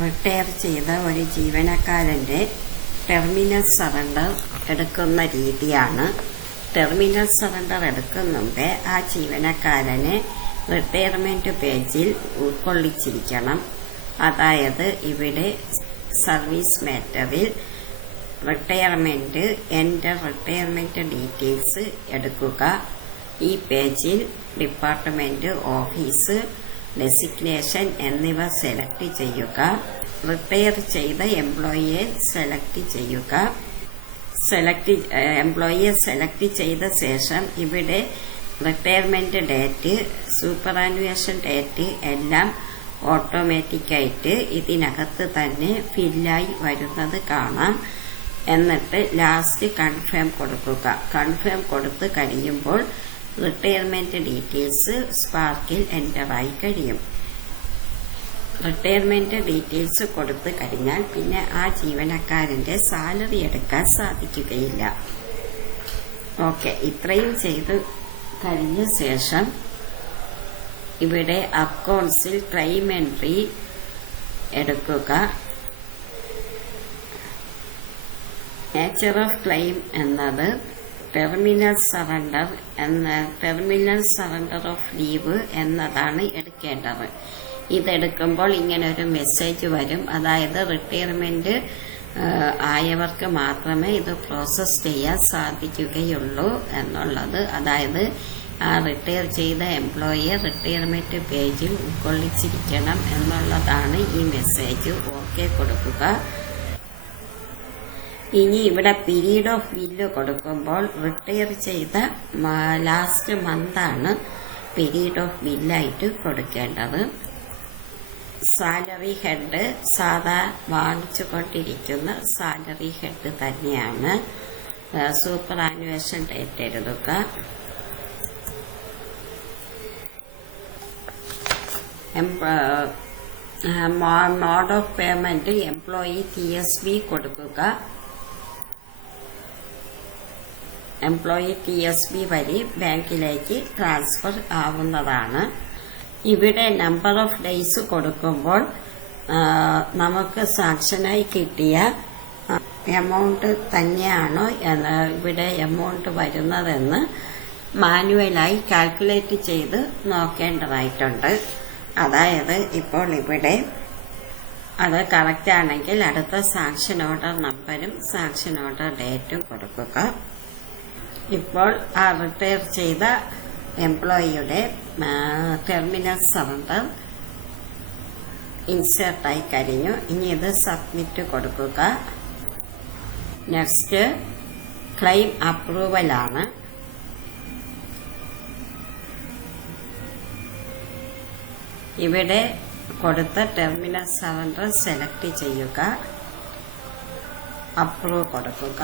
Retire ചെയ്ത ഒരു ജീവനക്കാരൻ്റെ terminal surrender എടുക്കുന്ന രീതിയാണ്. ടെർമിനൽ സറണ്ടർ എടുക്കും മുമ്പേ ആ ജീവനക്കാരനെ റിട്ടയർമെന്റ് പേജിൽ ഉൾക്കൊള്ളിച്ചിരിക്കണം. അതായത് ഇവിടെ സർവീസ് മാറ്ററിൽ റിട്ടയർമെന്റ് എൻ്റർ റിട്ടയർമെന്റ് ഡീറ്റെയിൽസ് എടുക്കുക. ഈ പേജിൽ ഡിപ്പാർട്ട്മെന്റ്, ഓഫീസ്, ഡെസിഗ്നേഷൻ എന്നിവ സെലക്ട് ചെയ്യുക. റിട്ടയർ ചെയ്ത എംപ്ലോയിയെ സെലക്ട് ചെയ്യുക. എംപ്ലോയിയെ സെലക്ട് ചെയ്ത ശേഷം ഇവിടെ റിട്ടയർമെന്റ് ഡേറ്റ്, സൂപ്പറാനുവേഷൻ ഡേറ്റ് എല്ലാം ഓട്ടോമാറ്റിക്കായിട്ട് ഇതിനകത്ത് തന്നെ ഫില്ലായി വരുന്നത് കാണാം. എന്നിട്ട് ലാസ്റ്റ് കൺഫേം കൊടുക്കുക. കൺഫേം കൊടുത്ത് കഴിയുമ്പോൾ റിട്ടയർമെന്റ് ഡീറ്റെയിൽസ് സ്പാർക്കിൽ എൻ്ററായി കഴിയും. റിട്ടയർമെന്റ് ഡീറ്റെയിൽസ് കൊടുത്തു കഴിഞ്ഞാൽ പിന്നെ ആ ജീവനക്കാരന്റെ സാലറി എടുക്കാൻ സാധിക്കുകയില്ല. ഓക്കെ, ഇത്രയും ചെയ്ത് കഴിഞ്ഞ ശേഷം ഇവിടെ അക്കൗണ്ട്സിൽ ക്ലെയിം എൻട്രി എടുക്കുക. നേച്ചർ ഓഫ് ക്ലെയിം എന്നത് ടെർമിനൽ സറണ്ടർ ഓഫ് ലീവ് എന്നതാണ് എടുക്കേണ്ടത്. ഇതെടുക്കുമ്പോൾ ഇങ്ങനെ ഒരു മെസ്സേജ് വരും. അതായത് റിട്ടയർമെന്റ് ആയവർക്ക് മാത്രമേ ഇത് പ്രോസസ് ചെയ്യാൻ സാധിക്കുകയുള്ളൂ എന്നുള്ളത്. അതായത് ആ റിട്ടയർ ചെയ്ത എംപ്ലോയിയെ റിട്ടയർമെന്റ് പേജിൽ ഉൾക്കൊള്ളിച്ചിരിക്കണം എന്നുള്ളതാണ് ഈ മെസ്സേജ്. ഓക്കെ കൊടുക്കുക. ഇനി ഇവിടെ പീരീഡ് ഓഫ് ബില്ല് കൊടുക്കുമ്പോൾ റിട്ടയർ ചെയ്ത ലാസ്റ്റ് മന്താണ് പീരീഡ് ഓഫ് ബില്ലായിട്ട് കൊടുക്കേണ്ടത്. സാലറി ഹെഡ് സാധാ വാങ്ങിച്ചുകൊണ്ടിരിക്കുന്ന സാലറി ഹെഡ് തന്നെയാണ്. സൂപ്പർ ആനുവേഷൻ ഡേറ്റ് എഴുതുക. Mode of payment employee TSB കൊടുക്കുക. എംപ്ലോയി TSB വഴി ബാങ്കിലേക്ക് ട്രാൻസ്ഫർ ആവുന്നതാണ്. ഇവിടെ നമ്പർ ഓഫ് ഡേയ്സ് കൊടുക്കുമ്പോൾ നമുക്ക് സാങ്ഷനായി കിട്ടിയ എമൗണ്ട് തന്നെയാണോ ഇവിടെ എമൗണ്ട് വരുന്നതെന്ന് മാനുവലായി കാൽക്കുലേറ്റ് ചെയ്ത് നോക്കേണ്ടതായിട്ടുണ്ട്. അതായത് ഇപ്പോൾ ഇവിടെ അത് കറക്റ്റ് ആണെങ്കിൽ അടുത്ത സാങ്ഷൻ ഓർഡർ നമ്പരും സാങ്ഷൻ ഓർഡർ ഡേറ്റും കൊടുക്കുക. ഇപ്പോൾ ആ റിട്ടയർ ചെയ്ത എംപ്ലോയിയുടെ ടെർമിനൽ സറണ്ടർ ഇൻസേർട്ടായി കഴിഞ്ഞു. ഇനി ഇത് സബ്മിറ്റ് കൊടുക്കുക. നെക്സ്റ്റ് ക്ലെയിം അപ്രൂവലാണ്. ഇവിടെ കൊടുത്ത ടെർമിനൽ സറണ്ടർ സെലക്ട് ചെയ്യുക. അപ്രൂവ് കൊടുക്കുക.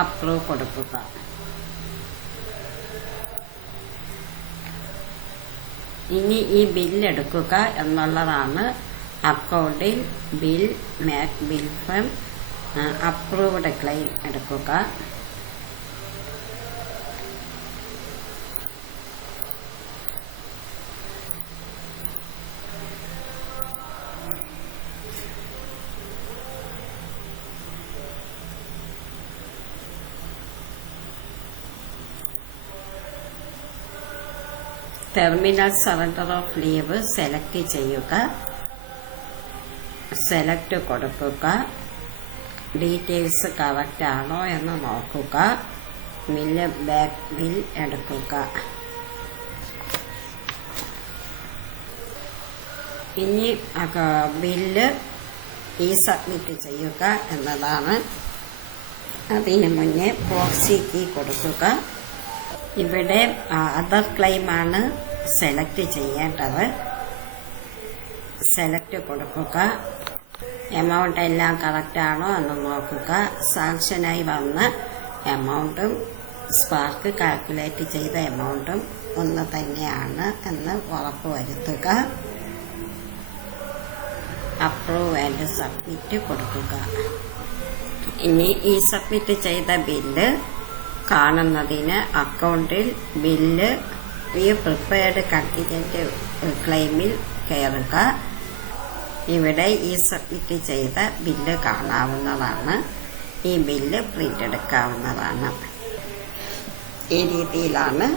അപ്രൂവ് കൊടുക്കുക. ഇനി ഈ ബില്ലെടുക്കുക എന്നുള്ളതാണ്. അക്കൗണ്ടിൽ bill, make bill from approved claim എടുക്കുക. Terminal surrender of leave select ചെയ്യുക. സെലക്ട് കൊടുക്കുക. ഡീറ്റെയിൽസ് കറക്റ്റ് ആണോ എന്ന് നോക്കുക. ബാക്ക് ബിൽ എടുക്കുക. ഇനി ബില്ല് സബ്മിറ്റ് ചെയ്യുക എന്നതാണ്. അതിന് മുന്നേ പ്രോക്സി കീ കൊടുക്കുക. ഇവിടെ അതർ ക്ലെയിമാണ് സെലക്ട് ചെയ്യേണ്ടത്. സെലക്ട് കൊടുക്കുക. എമൗണ്ട് എല്ലാം കറക്റ്റ് ആണോ എന്ന് നോക്കുക. സാങ്ഷനായി വന്ന എമൗണ്ടും സ്പാർക്ക് കാൽക്കുലേറ്റ് ചെയ്ത എമൗണ്ടും ഒന്ന് തന്നെയാണ് എന്ന് ഉറപ്പുവരുത്തുക. അപ്രൂവ് ആൻഡ് സബ്മിറ്റ് കൊടുക്കുക. ഇനി ഈ സബ്മിറ്റ് ചെയ്ത ബില്ല് കാണുന്നതിന് അക്കൗണ്ടിൽ ബില്ല് പ്രിപ്പയർഡ് കണ്ടിജന്റ് ക്ലെയിമിൽ കയറുക. ഇവിടെ ഈ സബ്മിറ്റ് ചെയ്ത ബില്ല് കാണാവുന്നതാണ്. ഈ ബില്ല് പ്രിന്റ് എടുക്കാവുന്നതാണ്. ഈ രീതിയിലാണ്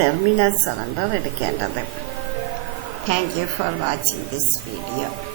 ടെർമിനൽ സറണ്ടർ എടുക്കേണ്ടത്. Thank you for watching this video.